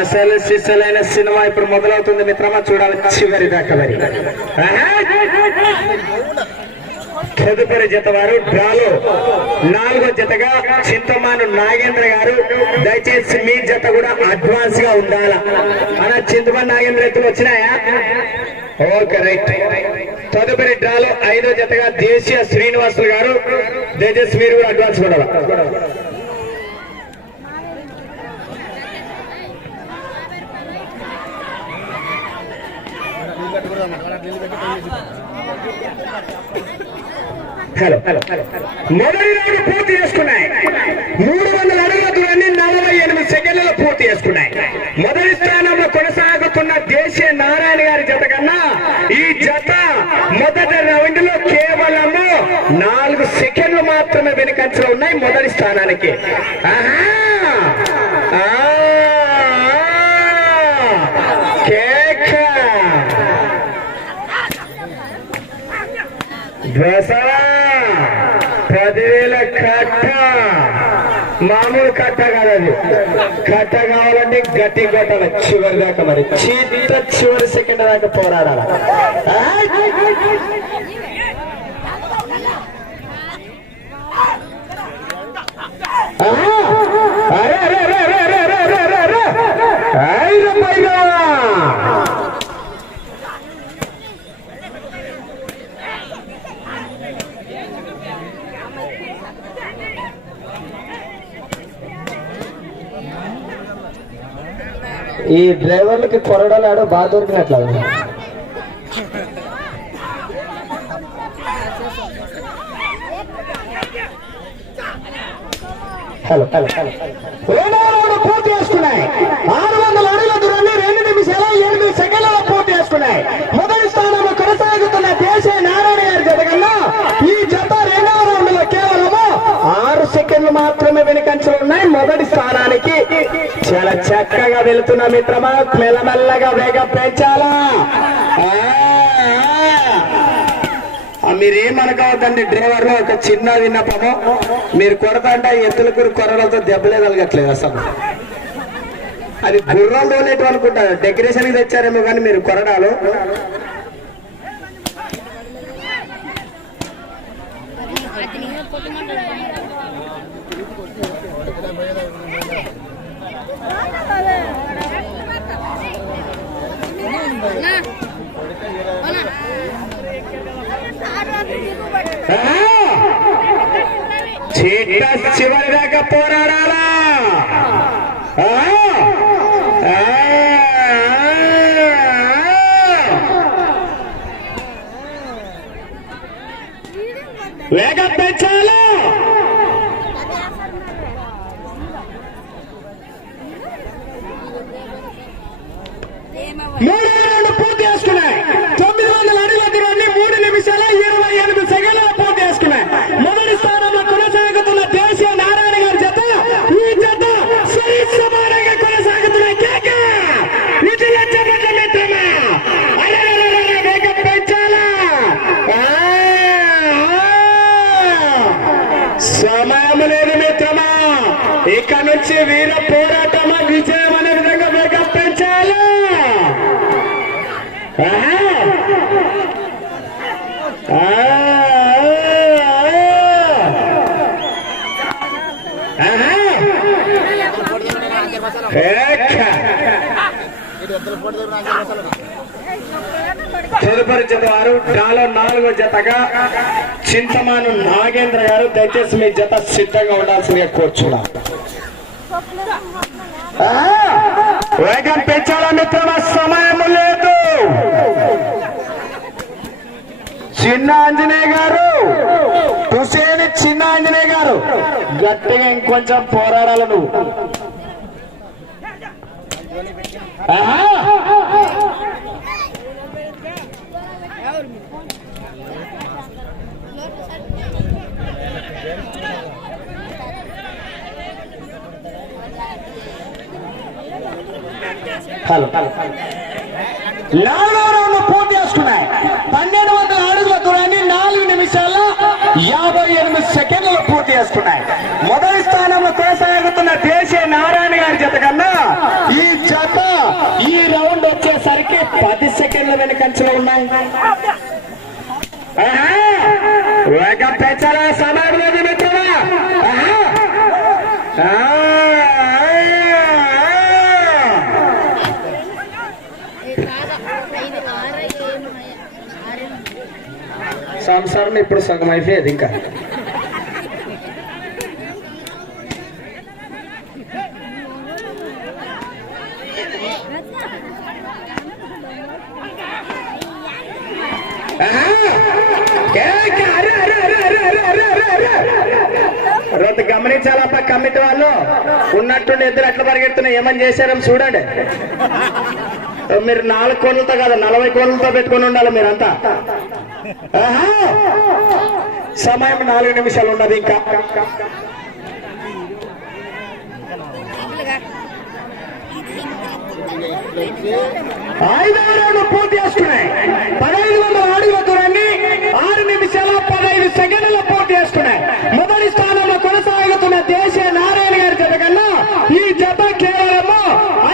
అసలు సిసలైన సినిమా ఇప్పుడు మొదలవుతుంది. మిత్రమా చూడాలి. చివరి దాకా మరి. తదుపరి జత వారు డ్రాలో. నాలుగో జతగా చింతమాను నాగేంద్ర గారు. దయచేసి మీ జత కూడా అడ్వాన్స్గా ఉండాలా? మన చింతమాను నాగేంద్ర ఎత్తులు వచ్చినాయా? Okay right. తదుపరి డ్రాలో ఐదో జతగా దేశీయ శ్రీనివాసులు గారు. దయచేసి మీరు కూడా అడ్వాన్స్ కూడా మొదటి రౌండ్ పూర్తి చేసుకున్నాయి. మూడు వందల అడుగుల దూరాన్ని నలభై ఎనిమిది సెకండ్లలో పూర్తి చేసుకున్నాయి. మొదటి స్థానంలో కొనసాగుతున్న దేశీయ నారాయణ గారి జత కన్నా ఈ జత మొదటి రౌండ్లో కేవలము నాలుగు సెకండ్లు మాత్రమే వెనుకంచలో ఉన్నాయి మొదటి స్థానానికి. ఆహా! ఆ! కేక దసరా పదివేల కట్ట. మామూలు కట్ట కాదు అది కట్ట కావాలంటే గట్టి కొట్టాలి. చివరి దాకా మరి. చిత్త చివరి సెకండ్ దాకా పోరాడాలి. ఈ డ్రైవర్లకి కొరడాలు ఆడో బాగా దొరికినట్లా హలో హలో హలో పూర్తి చేసుకున్నాయి. ఆరు వందల అడుగుల దూరాన్ని రెండు నిమిషాల ఎనిమిది సెకండ్లలో పూర్తి చేసుకున్నాయి. మొదటి స్థానంలో కొనసాగుతున్న దేశీయ నారాయణ గారి జత కన్నా ఈ జత రెండవ రౌండ్లో కేవలము ఆరు సెకండ్లు మాత్రమే వెనుకంచలు ఉన్నాయి. మొదటి స్థానం చాలా చక్కగా వెళుతున్న మిత్రమా మెల్లమెల్లగా వేగం పెంచాలా? మీరేమనుకోవద్దండి డ్రైవర్ ఒక చిన్న విన్నపము. మీరు కొడతా అంటే ఎత్తులకు కొరలతో దెబ్బలే కలగట్లేదు అసలు. అది గుర్రంలో తోలేటు అనుకుంటా డెకరేషన్కి తెచ్చారేమో కానీ మీరు కొరడాలు. ఆ! చిట్ట చివరి దాకా పోరాడాలా ఆ! ఆ! వేగం పెంచాలా మూడు ఇక వీర పోరాటమ విజయం అనే విధంగా వేగం పెంచాలా తదుపరి జత వారు డాలో నాలుగో జతగా చింతమాను నాగేంద్ర గారు దయచేసి మీ జత సిద్ధంగా ఉండాల్సిందిగా కూర్చున్నా. వేగం పెంచాలా మిత్రమా? సమయం లేదు. చిన్న ఆంజనేయ గారు హుసేని చిన్న ఆంజనేయ గారు గట్టిగా ఇంకొంచెం పోరాడాల నువ్వు. ఆహా! హలో నాలుగో రౌండ్ పూర్తి చేసుకున్నాయి. పన్నెండు వందల అడుగుల దూరాన్ని నాలుగు నిమిషాల్లో యాభై ఎనిమిది సెకండ్లు పూర్తి చేసుకున్నాయి. మొదటి స్థానంలో కొనసాగుతున్న దేశీయ నారాయణ గారి జత కన్నా ఈ జత ఈ రౌండ్ వచ్చేసరికి పది సెకండ్ల వెనుకంచలో ఉన్నాయి. సంసారం ఇప్పుడు సగం అయిపోయేది ఇంకా రెండు గమనించాలప్ప కమిటీ వాళ్ళు ఉన్నట్టుండి ఇద్దరు ఎట్లా పరిగెడుతున్నా ఏమని చేశారని చూడండి మీరు నాలుగు కోళ్ళతో కాదు నలభై కోళ్ళతో పెట్టుకొని ఉండాలి మీరంతా సమయం నాలుగు నిమిషాలు ఉన్నది ఇంకా. రౌండ్ పూర్తి చేసుకున్నాయి పదహైదు వందల అడుగుల దూరాన్ని ఆరు నిమిషాల పదహైదు సెకండ్ల పూర్తి చేసుకున్నాయి మొదటి స్థానంలో కొనసాగుతున్న దేశీయ నారాయణ గారి జత కన్నా ఈ జత కేవలము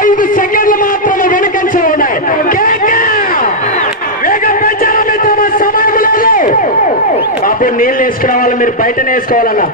ఐదు సెకండ్లు మాత్రమే వెనుకంచ ఉన్నాయి కేక! వేగం పెంచాలని తమ సమయం లేదు అప్పుడు నీళ్ళు వేసుకునే వాళ్ళు మీరు బయటనే వేసుకోవాలన్నా.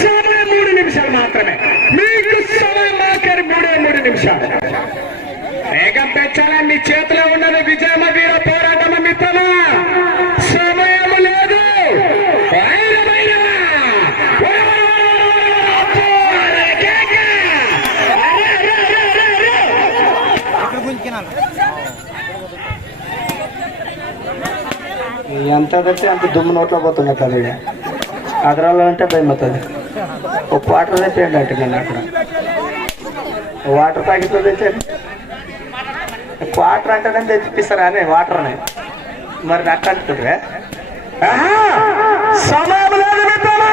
సమయం మూడు నిమిషాలు మాత్రమే. మీకు సమయం మాకరి మూడే మూడు నిమిషాలు. మీ చేతిలో ఉన్నది విజయమ వీర పోరాటమ మిత్రమా? సమయం లేదు. ఎంత తప్పితే అంత దుమ్ము నోట్లో పోతుంది కదా ఇక అదరాలు భయం అవుతుంది. ఒక వాటర్ తెప్పండి అంటే నేను అక్కడ వాటర్ ప్యాకెట్ తెచ్చాను వాటర్ అంటేనే తెప్పిస్తారా అని వాటర్ అని మరి అట్ట అంటుంటే సమయం లేదు మిత్రమా!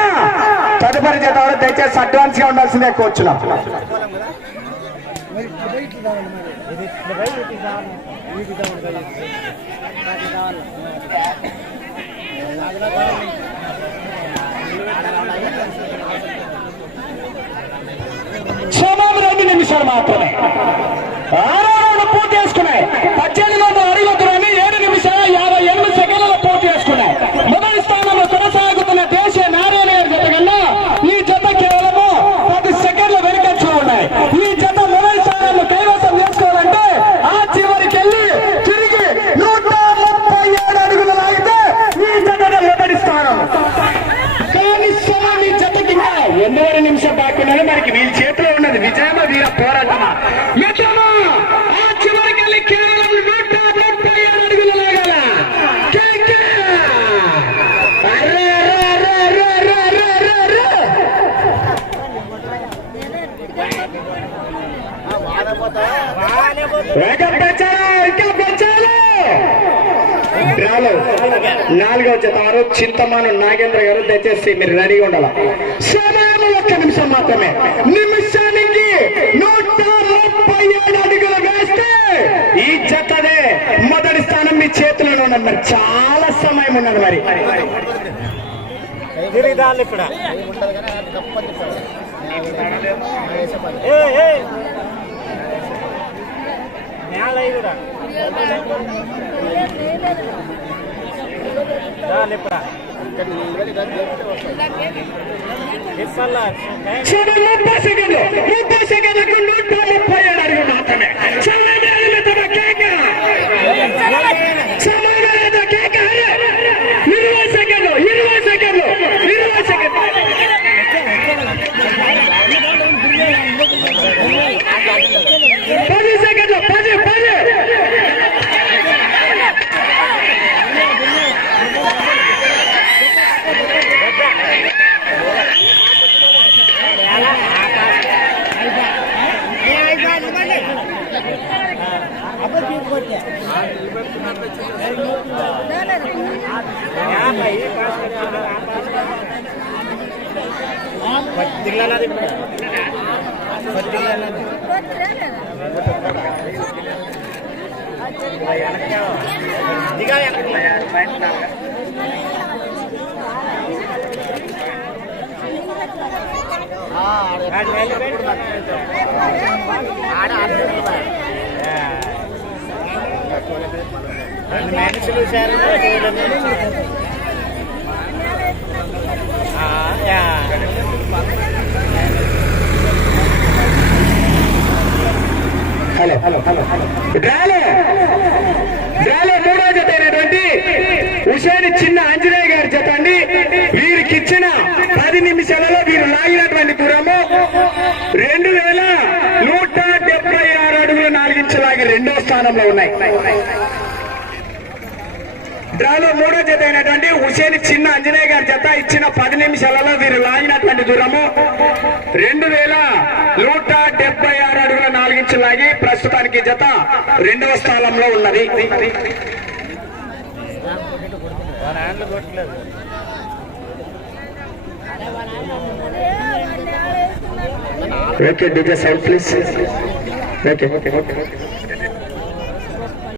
తదుపరి జత దయచేసి అడ్వాన్స్గా ఉండాల్సిందే కూర్చున్నాం సమయం రెండు నిమిషాలు మాత్రమే ఆరో రౌండ్ పూర్తి చేసుకున్నాయి పద్దెనిమిది వందల అడుగుల దూరాన్ని ఏడు నిమిషాల యాభై ఎనిమిది సెకండ్లలో పూర్తి చేసుకున్నాయి మొదటి స్థానంలో కొనసాగుతున్న దేశీయ నారాయణ గారి జత కన్నా ఈ జత కేవలము పది సెకండ్ల వెనుకంచు ఉన్నాయి ఈ జత మొదటి స్థానంలో కైవసం చేసుకోవాలంటే ఆ చివరికి వెళ్ళి తిరిగి నూట ముప్పై ఏడు అడుగులు లాగితే ఈ జత మొదటి స్థానం కానీ సమయం ఈ జతకి ఇంకా ఎన్నోరు నిమిషం బాగున్నది మనకి వీళ్ళ చేతిలో ఉన్నది విజయమ వీర పోరాటమా మిత్రమా ఆ చివరికి వెళ్ళి కేవలం నూట ముప్పై ఏడు అడుగులు లాగాల కేక! అర్రే, అర్రే, అర్రే, అర్రే, అర్రే, అర్రే, అర్రే, అర్రే! వేగం పెంచాలి ఇంకా పెంచాలి డ్రాలో జత వారు చింతమాను నాగేంద్ర గారు దయచేసి మీరు రెడీగా ఉండాలి? సమయం ఒక్క నిమిషం మాత్రమే. నిమిషానికి నూట ముప్పై ఏడు అడుగులు వేస్తే ఈ చెత్తదే మొదటి స్థానం మీ చేతిలోనే ఉన్నది. మరి చాలా సమయం ఉన్నది మరి. ఇప్పుడు. నేల. ఇప్పల్లా. చూడండి ముప్పై సెకండ్లు ముప్పై సెకండ్లకు నూట ముప్పై ఏడు అడుగులు మాత్రమే సమయం లేదు తమ కేక సమయం లేదు కేక ఇరవై సెకండ్లు ఇరవై సెకండ్లు ఇరవై సెకండ్లు పది సెకండ్లు పది పది యాభై, పాస్ పెట్టారు, ఆ పాస్ పెట్టారు. దిగులాలి ఇక్కడ. ఇదిగా వెనక్కి ఆడు వెళ్ళిపోయాడు. రెండు మనుషులు సార్ హలో హలో డ్రాలో డ్రాలో మూడో జత అయినటువంటి హుషేని చిన్న ఆంజనేయ గారి జత అండి. వీరికి ఇచ్చిన పది నిమిషాలలో వీరు లాగినటువంటి దూరము రెండు వేల నూట డెబ్బై ఆరు అడుగులు నాలుగించలాగే రెండో స్థానంలో ఉన్నాయి. డ్రాలో మూడో జత అయినటువంటి హుసేన్ చిన్న అంజనేయ గారి జత ఇచ్చిన పది నిమిషాలలో వీరు లాగినటువంటి దూరము. రెండు వేల నూట డెబ్బై ఆరు అడుగుల నాలుగించు లాగి ప్రస్తుతానికి జత రెండవ స్థానంలో ఉన్నది. Okay DJ sound please okay okay okay